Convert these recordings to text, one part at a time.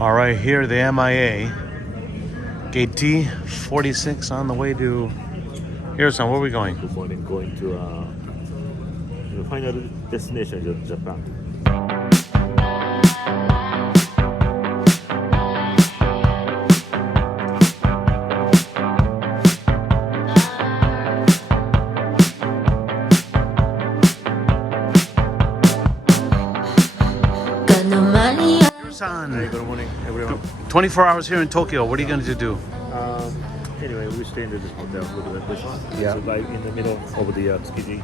All right, here the MIA. Gate D46 on the way to... Hiro-san, where are we going? Good morning, going to the final destination, Japan. 24 hours here in Tokyo. What are you going to do? Anyway, we stay in this hotel. Look at this one. Yeah. It's right in the middle of the Tsukiji.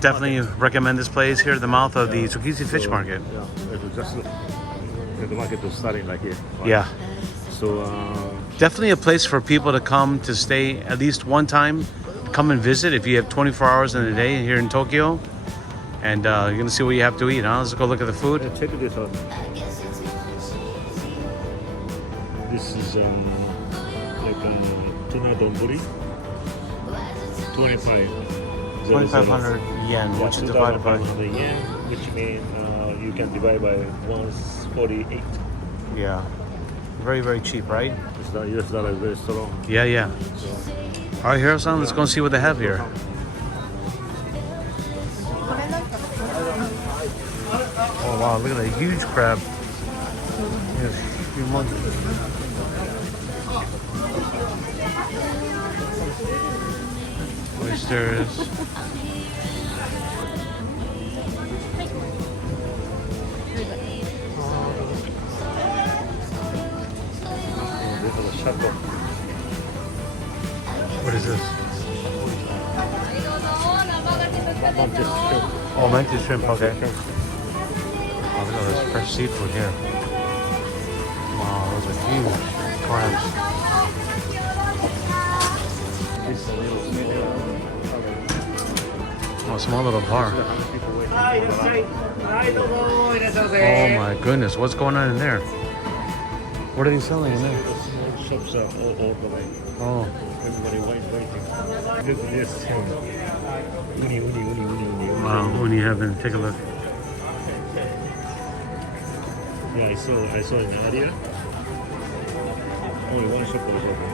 Definitely recommend this place here at the mouth of the Tsukiji Fish Market. Yeah, it's just the market is starting like here. Right? Yeah. So definitely a place for people to come to stay at least one time. Come and visit if you have 24 hours in a day here in Tokyo. And you're going to see what you have to eat, huh? Let's go look at the food. yeah, check this out. This is like tuna donburi. 2,500 yen, which is divided by... 2,500 yen, which means you can divide by 148. Yeah. Very, very cheap, right? The US dollar is very strong. Yeah, yeah. So, all right, Hiro-san, let's go and see what they have here. Oh, wow, look at that huge crab. Yes, humongous. Oysters. What is this? Oh, mantis shrimp, okay. Oh, look at this fresh seafood here. Wow, those are huge crabs. Oh, a small little bar. Oh my goodness, what's going on in there? What are they selling in there? Shops are all over the way. Oh. Everybody waiting. This uni. Wow, uni heaven. Take a look. Yeah, I saw in the area. Only one shop was open.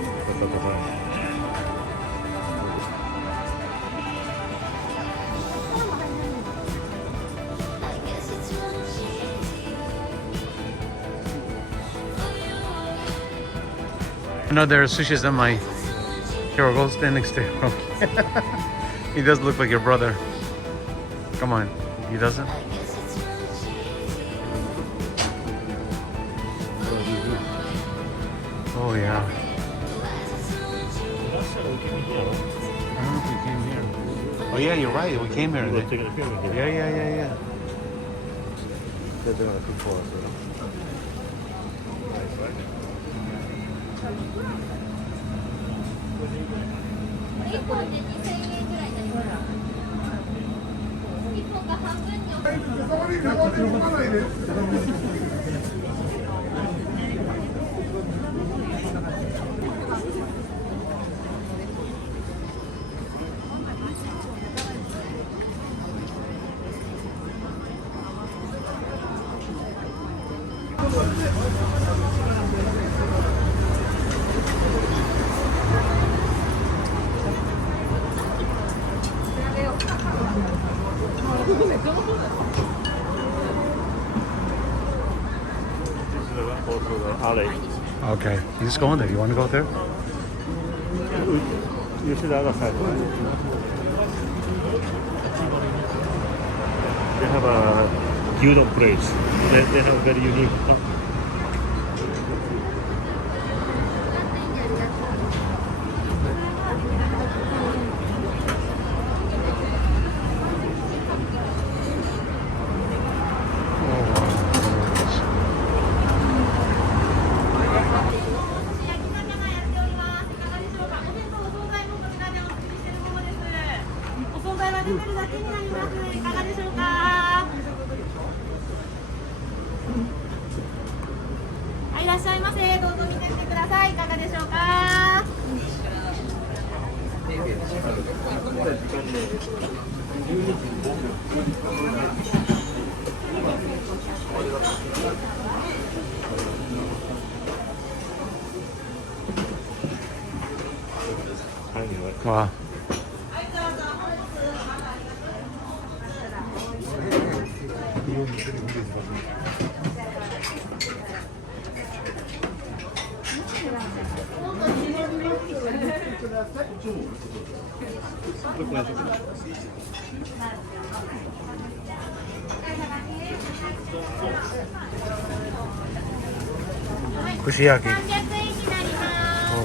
I know there are sushis that my Hiro, go stand next to him. He does look like your brother. Come on, he doesn't? Oh yeah. I don't know if we came here. Oh yeah, you're right. We came here today. Yeah. They're gonna cook for us. Nice, right? Alley. Okay, you just go in there. You want to go there? You should have a side. They have a gyudon place. They have very unique. Wow. Kushiyaki. Oh,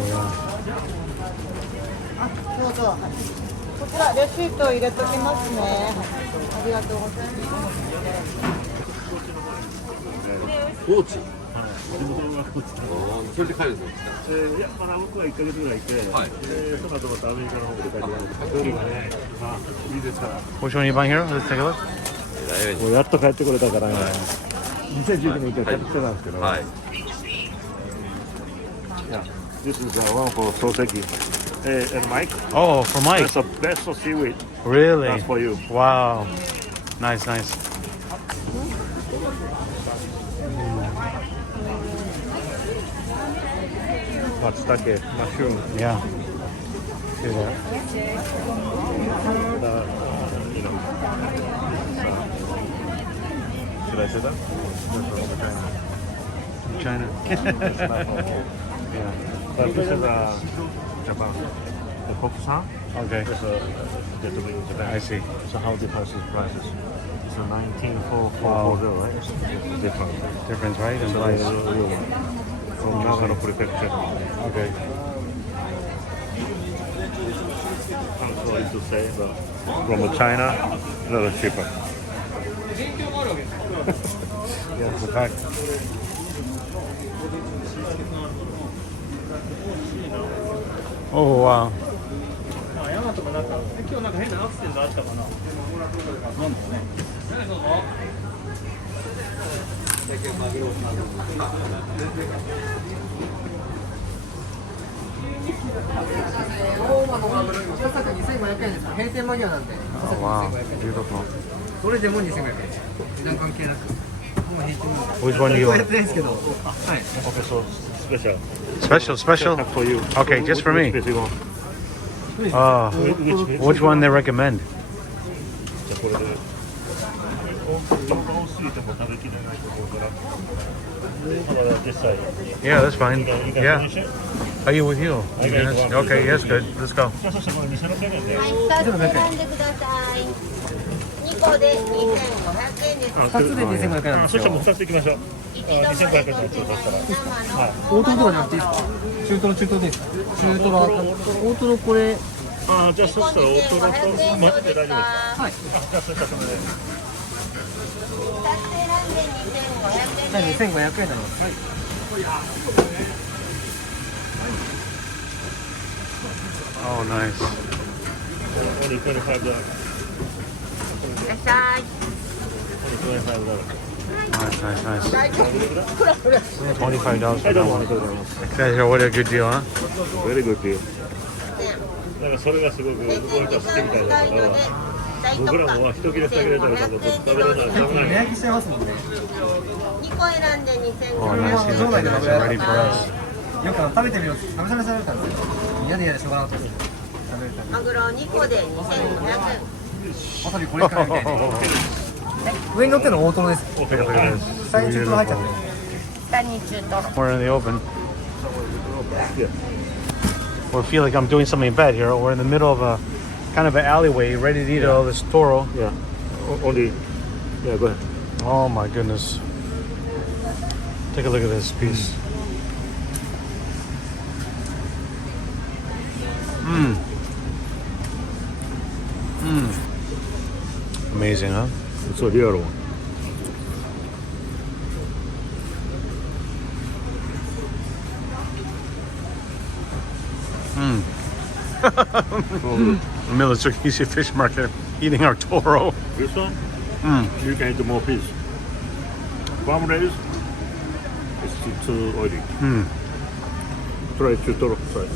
yeah. どうぞ。こちらレシート入れときますね。ありがとうございます。高知。地元が高知。それで帰るんですいや、まだ僕は1ヶ月ぐらいいて、はいその後またアメリカの方で帰ってくる。距離がね、まあいいですから。 Which one are you buying here? Let's take a look. もうやっと帰ってこれたから、2019年1回帰ってきてたんですけど。はい。Yeah, this is one for sausage. And Mike, Oh, for Mike. that's the best of seaweed. Really? That's for you. Wow. Nice, nice. Matsutake, mushroom. Yeah. See that? Should I say that? China. Yeah. But this is Japan. The Kokusan Okay. is that we in Japan. I see. So how different is prices? It's a 19440, right? It's different. Difference, right? In So price. real one. From Nagano Prefecture. Okay. I'm sorry to say, but from China, a little cheaper. Yeah, it's a fact. Oh, wow. ヤマトもなんか今日なんか変なアクセントあったかな。なんだろうね。大間のマグロ、小坂2500円です。閉店間際なんで、小 Oh, 坂 wow. 2500円。 Beautiful. どれでも2500円。値段関係なく。もう閉店間 Which one do you やっ want? てないんですけど、はい。 Okay, so special. Special, special? For you. Okay, just for me. Which piece you want? Oh, which one they recommend? じゃあこれで。ちょっと多すぎても食べきれないと思うから。まだ実際。 Yeah, that's fine. You can Yeah. finish it? Are you with you? I got it. Okay, yes, good. Let's go. じゃあそしたらこれ2600円で。はい、2つ選んでください。2個で2500円です。 2つで2500円なんあ、ですよそしたらもう2ついきましょう。一度まで2500円取ってのやつを出したら。生の大トロとかじゃなくていいですか？中トロでいいですか？中トロは大トロこれ、あー、じゃあそしたら大トロと混ぜて大丈夫ですか？はい。あ、じゃあそしたらそれで。 2つ選んで2500円です。 2500円になります。はい。 Oh, nice. Only $25. いらっしゃい。 Only $25. Nice, nice, nice. 大丈夫。 $25 は for い、ど that うもあ one. りがとうございます。 Guys, what a good deal, huh? Very good deal. なんかそれがすごく僕の人は好きみたいだから、僕らも一切れ二切れ食べたらずっと食べれないと食べない。値上げしてますもんね。 2個選んで Oh, 2500 nice. He looked like that's ready for us. よく食べてみようって、食べされたんですよ。嫌で嫌でしょうがなかったです。食べるために。マグロ2個で2500円。わさびこれからみたいな。上に乗ってるの大トロです。 Okay, okay. 下に中トロ入っちゃってる。下に中トロ。 We're in the open. Yeah. We feel like I'm doing something bad here. We're in the middle of a kind of an alleyway, ready to eat all this toro. Yeah. Only. Yeah, go ahead. Oh my goodness. Take a look at this piece. Mmm. Mmm. Amazing, huh? So real one. Mmm. The middle of Tsukiji fish market, eating our toro. This one, Mm. you can eat more piece. Farm raised, it's too oily. Mm. Try chutoro. Try.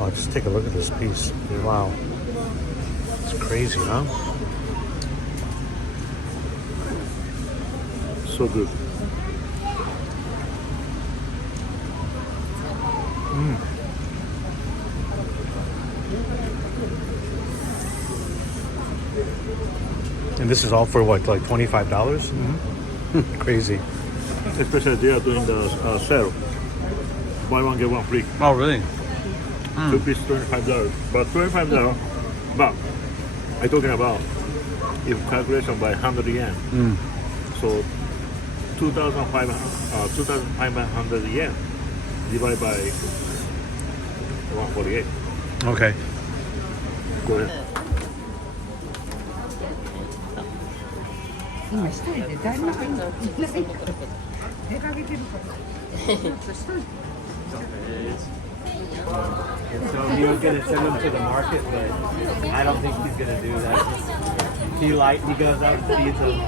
Oh, just take a look at this piece. Wow. It's crazy, huh? So good. And this is all for what, like $25? Crazy. Especially they are doing the sale. Buy one get one free. Oh, really? Two piece $25. But $25. But I'm talking about if calculation by 100 yen. So 2,500 yen divided by 148. Okay. Go ahead. 今一人で誰も入んない。出かけてるから。 So he was gonna send him to the market, but I don't think he's gonna do that. He goes out and feeds them.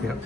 Yep.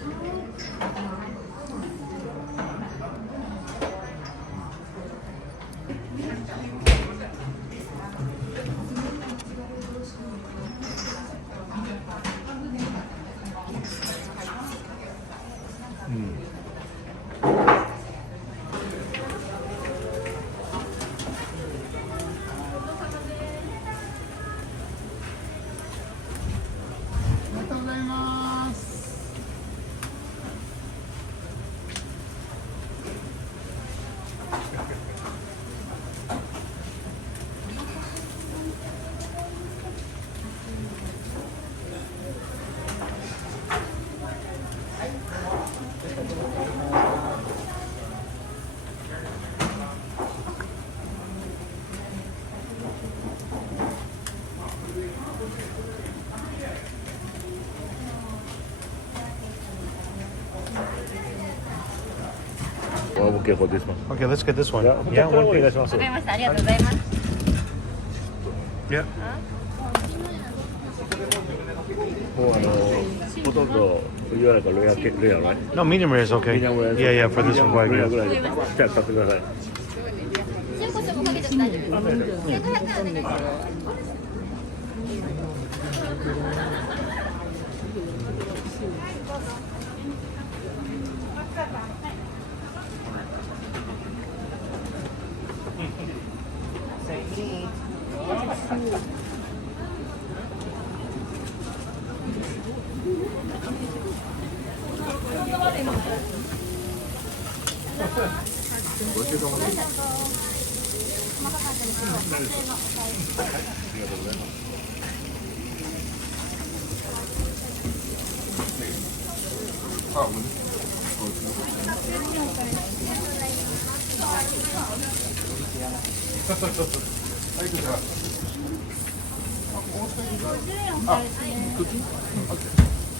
I'm okay for this one. Okay, let's get this one. Yeah, Yeah, one お願い piece. します。わかりました。ありがとうございます。 Yeah. もうほとんどいわゆるレア、right? No, medium rare is okay. Medium rare. Yeah, yeah, for this one, レアぐ Wagyu. らいで。じゃあ買ってください。塩コショウもかけて大丈夫です。1500円お願いします。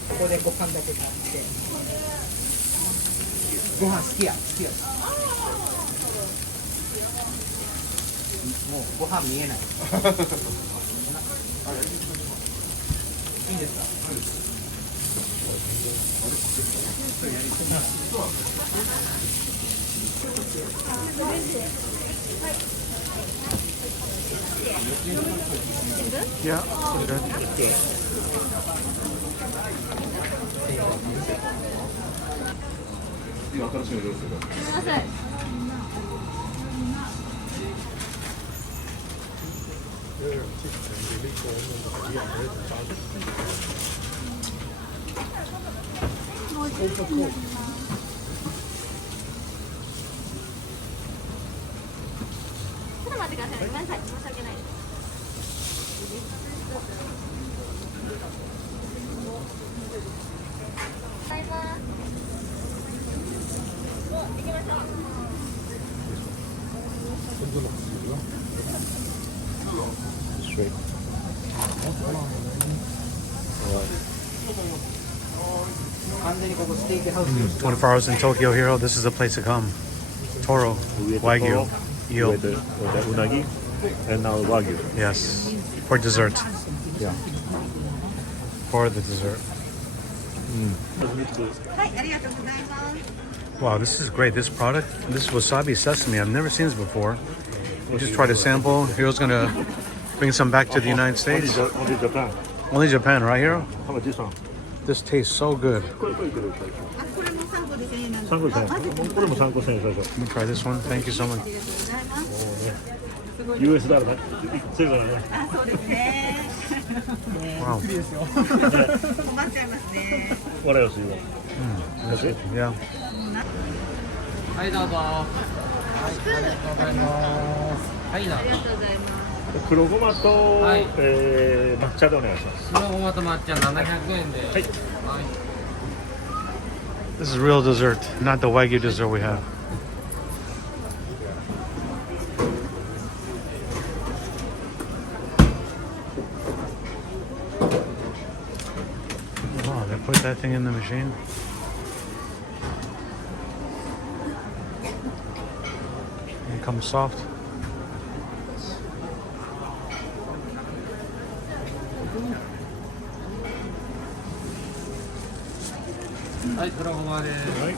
ここでご飯だけ買ってご飯好きやもうご飯見えないいいですかYeah. Good. すみません。Straight. 完全にここステーキハウス。 24 hours in Tokyo, Hiro. This is the place to come. Toro, We ate the Wagyu, toro, we eel. ate the unagi, and now Wagyu. Yes, for dessert. Yeah. For the dessert. はい、ありがとうございます。 Wow, this is great. This product, this wasabi sesame, I've never seen this before. We just tried a sample. Hiro's gonna bring some back to the United States. Only Japan. Only Japan, right, Hiro? How about this one? This tastes so good. これも3個で1000円なんです。 3個1000円。これも3個1000円最初。 Let me try this one. Thank you so much. ありがとうございます。 US だから強いからね。あ、そうですね。 Wow. 困っちゃいますね。What else you want? That's it? Yeah. はい、どうぞ。はい、ありがとうございます。はい、どうぞ。ありがとうございます。黒ごまと、はい抹茶でお願いします。黒ごまと抹茶700円で。はい。はい。 This is real dessert, not the Wagyu dessert we have. Wow, they put that thing in the machine. It comes soft. Hi, 黒ごまです。はい。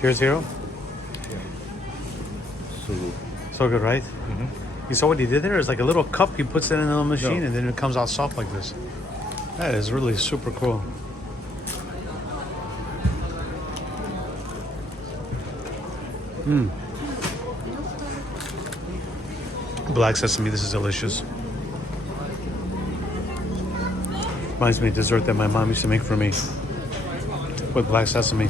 Cheers, Hiro. So good, right? You saw what he did there? It's like a little cup. He puts it in the machine, No. and then it comes out soft like this. That is really super cool. Black sesame. This is delicious. Reminds me of dessert that my mom used to make for me with black sesame.